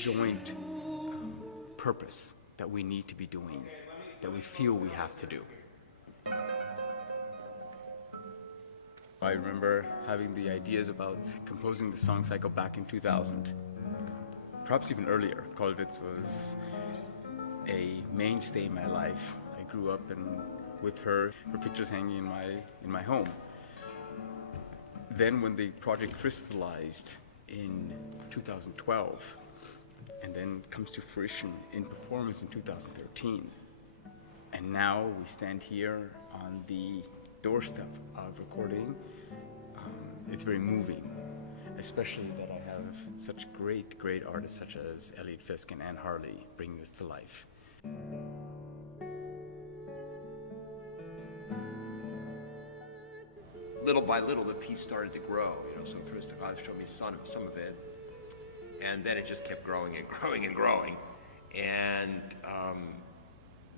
joint purpose that we need to be doing, that we feel we have to do. I remember having the ideas about composing the song cycle back in 2000, perhaps even earlier. Kollwitz was a mainstay in my life. I grew up with her pictures hanging in my home. Then when the project crystallized in 2012, and then comes to fruition in performance in 2013, and now we stand here on the doorstep of recording, it's very moving, especially that I have such great artists such as Eliot, Fisk, and Anne Harley bringing this to life. Little by little, the piece started to grow. So first Ralf showed me some of it, and then it just kept growing and growing and growing. And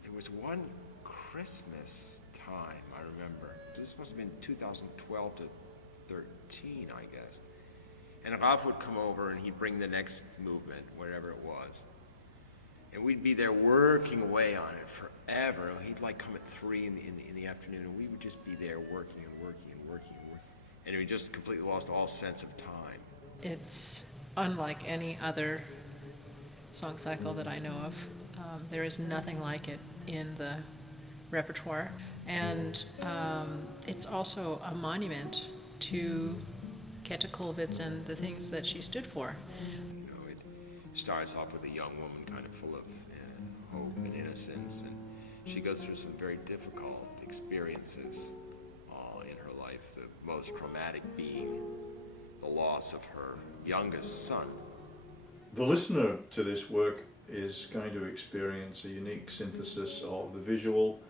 there was one Christmas time, I remember. This must have been 2012 to 13, I guess. And Ralf would come over and he'd bring the next movement, whatever it was. And we'd be there working away on it forever. He'd come at 3 in the afternoon, and we would just be there working and working and working and working. And we just completely lost all sense of time. It's unlike any other song cycle that I know of. There is nothing like it in the repertoire. And it's also a monument to Käthe Kollwitz and the things that she stood for. It starts off with a young woman kind of full of hope and innocence, and she goes through some very difficult experiences in her life, the most traumatic being the loss of her youngest son. The listener to this work is going to experience a unique synthesis of the visual,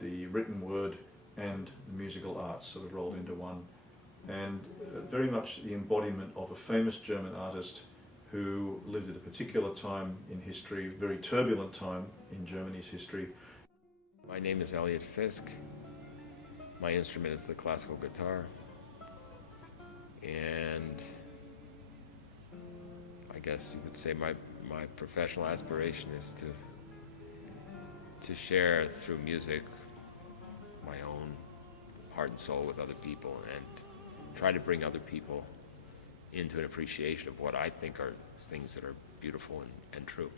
the written word, and the musical arts sort of rolled into one, and very much the embodiment of a famous German artist who lived at a particular time in history, very turbulent time in Germany's history. My name is Eliot Fisk. My instrument is the classical guitar, and I guess you could say my professional aspiration is to share through music my own heart and soul with other people, and try to bring other people into an appreciation of what I think are things that are beautiful and true.